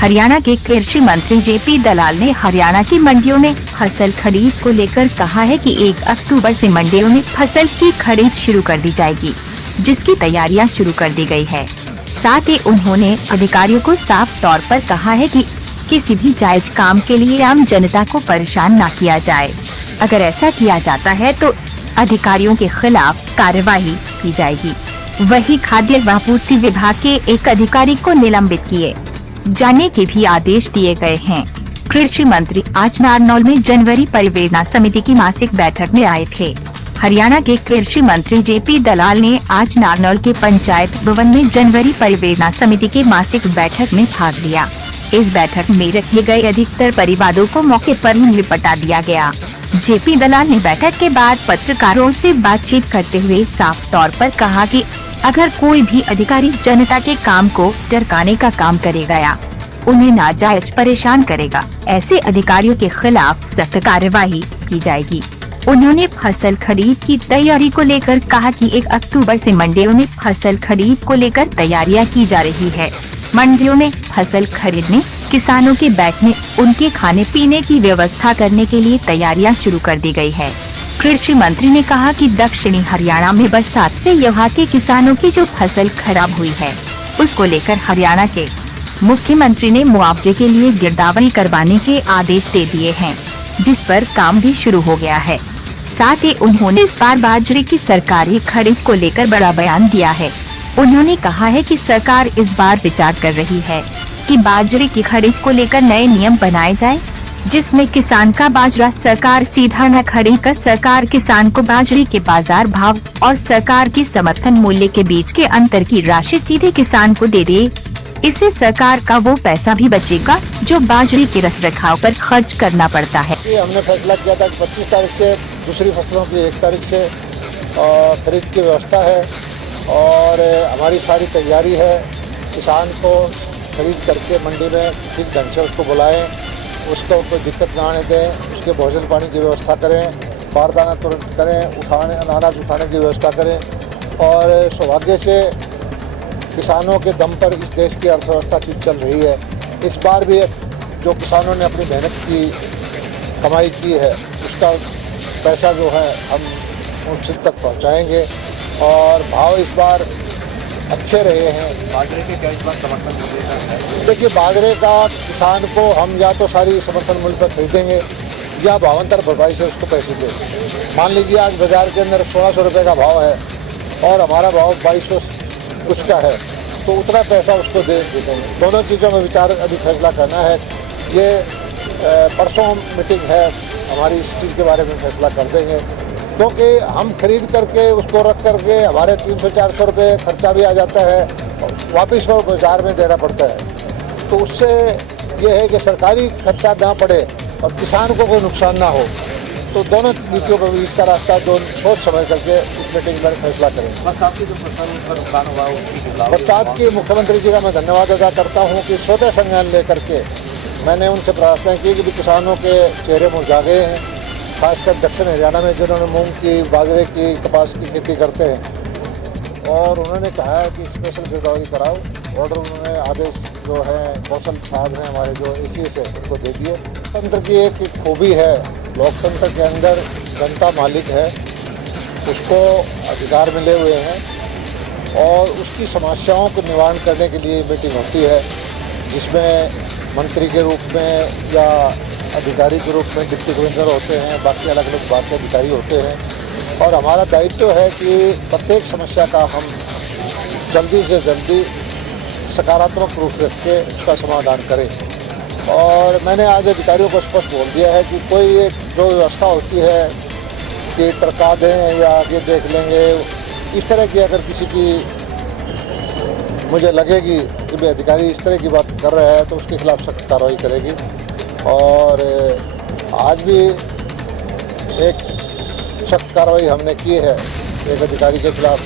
हरियाणा के कृषि मंत्री जेपी दलाल ने हरियाणा की मंडियों में फसल खरीद को लेकर कहा है कि 1 अक्टूबर से मंडियों में फसल की खरीद शुरू कर दी जाएगी, जिसकी तैयारियां शुरू कर दी गई है। साथ ही उन्होंने अधिकारियों को साफ तौर पर कहा है कि किसी भी जायज काम के लिए आम जनता को परेशान न किया जाए। अगर ऐसा किया जाता है तो अधिकारियों के खिलाफ कार्रवाई की जाएगी। वहीं खाद्य व आपूर्ति विभाग के एक अधिकारी को निलंबित किए जाने के भी आदेश दिए गए हैं। कृषि मंत्री आज नारनौल में जनवरी परिवेदना समिति की मासिक बैठक में आए थे। हरियाणा के कृषि मंत्री जेपी दलाल ने आज नारनौल के पंचायत भवन में जनवरी परिवेदना समिति की मासिक बैठक में भाग लिया। इस बैठक में रखे गए अधिकतर परिवादों को मौके पर ही निपटा दिया गया। जेपी दलाल ने बैठक के बाद पत्रकारों से बातचीत करते हुए साफ तौर पर कहा कि अगर कोई भी अधिकारी जनता के काम को टरकाने का काम करेगा या उन्हें नाजायज परेशान करेगा, ऐसे अधिकारियों के खिलाफ सख्त कार्रवाई की जाएगी। उन्होंने फसल खरीद की तैयारी को लेकर कहा कि 1 अक्टूबर से मंडियों में फसल खरीद को लेकर तैयारियां की जा रही है। मंडियों में फसल खरीदने, किसानों के बैठने, उनके खाने पीने की व्यवस्था करने के लिए तैयारियां शुरू कर दी गई है। कृषि मंत्री ने कहा कि दक्षिणी हरियाणा में बरसात से यहाँ के किसानों की जो फसल खराब हुई है, उसको लेकर हरियाणा के मुख्यमंत्री ने मुआवजे के लिए गिरदावरी करवाने के आदेश दे दिए हैं, जिस पर काम भी शुरू हो गया है। साथ ही उन्होंने इस बार बाजरे की सरकारी खरीद को लेकर बड़ा बयान दिया है। उन्होंने कहा है कि सरकार इस बार विचार कर रही है कि बाजरे की खरीद को लेकर नए नियम बनाए जाए, जिसमें किसान का बाजरा सरकार सीधा न खरीद कर सरकार किसान को बाजरे के बाजार भाव और सरकार के समर्थन मूल्य के बीच के अंतर की राशि सीधे किसान को दे दे। इससे सरकार का वो पैसा भी बचेगा जो बाजरे के रखरखाव पर खर्च करना पड़ता है। हमने फैसला किया था कि 25 तारीख से दूसरी फसलों की 1 तारीख से खरीद की व्यवस्था है और हमारी सारी तैयारी है। किसान को खरीद करके मंडी में ठीक ढंग से उसको बुलाएं, उसको कोई दिक्कत न आने दें, उसके भोजन पानी की व्यवस्था करें, बारदाना तुरंत करें, अनाज उठाने की व्यवस्था करें। और सौभाग्य से किसानों के दम पर इस देश की अर्थव्यवस्था ठीक चल रही है। इस बार भी जो किसानों ने अपनी मेहनत की कमाई की है, उसका पैसा जो है हम उन तक पहुंचाएंगे और भाव इस बार अच्छे रहे हैं। बाजरे के क्या इस बार समर्थन मूल्य है? देखिए, बाजरे का किसान को हम या तो सारी समर्थन मूल्य पर खरीदेंगे या भावांतर भरपाई से उसको पैसे देंगे। मान लीजिए आज बाजार के अंदर 1600 रुपये का भाव है और हमारा भाव 2200 कुछ का है, तो उतना पैसा उसको दे देंगे। दोनों चीज़ों में विचार अभी फैसला करना है। ये परसों मीटिंग है हमारी, इस चीज़ के बारे में फैसला कर देंगे, क्योंकि हम खरीद करके उसको रख करके हमारे 300-400 रुपये खर्चा भी आ जाता है, वापस वो बाजार में देना पड़ता है। तो उससे ये है कि सरकारी खर्चा ना पड़े और किसान को कोई नुकसान ना हो। तो दोनों नीतियों पर बीच का रास्ता जो सोच समझ करके इस मीटिंग में फैसला करें। बरसात की जो फसल का नुकसान हुआ उसकी बरसात की मुख्यमंत्री जी का मैं धन्यवाद अदा करता हूँ कि स्वतः संज्ञान लेकर के मैंने उनसे प्रार्थना की कि किसानों के चेहरे मुरझा गए हैं, खासकर दक्षिण हरियाणा में जिन्होंने मूंग की, बाजरे की, कपास की खेती करते हैं। और उन्होंने कहा है कि स्पेशल गिरदावरी कराओ। ऑर्डर उन्होंने आदेश जो है कौशल साहब ने हमारे जो एसीएस है उनको दे दिए। तंत्र की एक खूबी है, लोकतंत्र के अंदर जनता मालिक है, उसको अधिकार मिले हुए हैं और उसकी समस्याओं को निवारण करने के लिए मीटिंग होती है, जिसमें मंत्री के रूप में या अधिकारी के रूप में डिप्टी कमिश्नर होते हैं, बाकी अलग अलग विभाग के अधिकारी होते हैं। और हमारा दायित्व है कि प्रत्येक समस्या का हम जल्दी से जल्दी सकारात्मक रूप रख के उसका समाधान करें। और मैंने आज अधिकारियों को स्पष्ट बोल दिया है कि कोई एक जो व्यवस्था होती है कि टरका दें या आगे देख लेंगे, इस तरह की अगर किसी की मुझे लगेगी कि भाई अधिकारी इस तरह की बात कर रहा है तो उसके खिलाफ सख्त कार्रवाई करेगी। और आज भी एक सख्त कार्रवाई हमने की है एक अधिकारी के खिलाफ।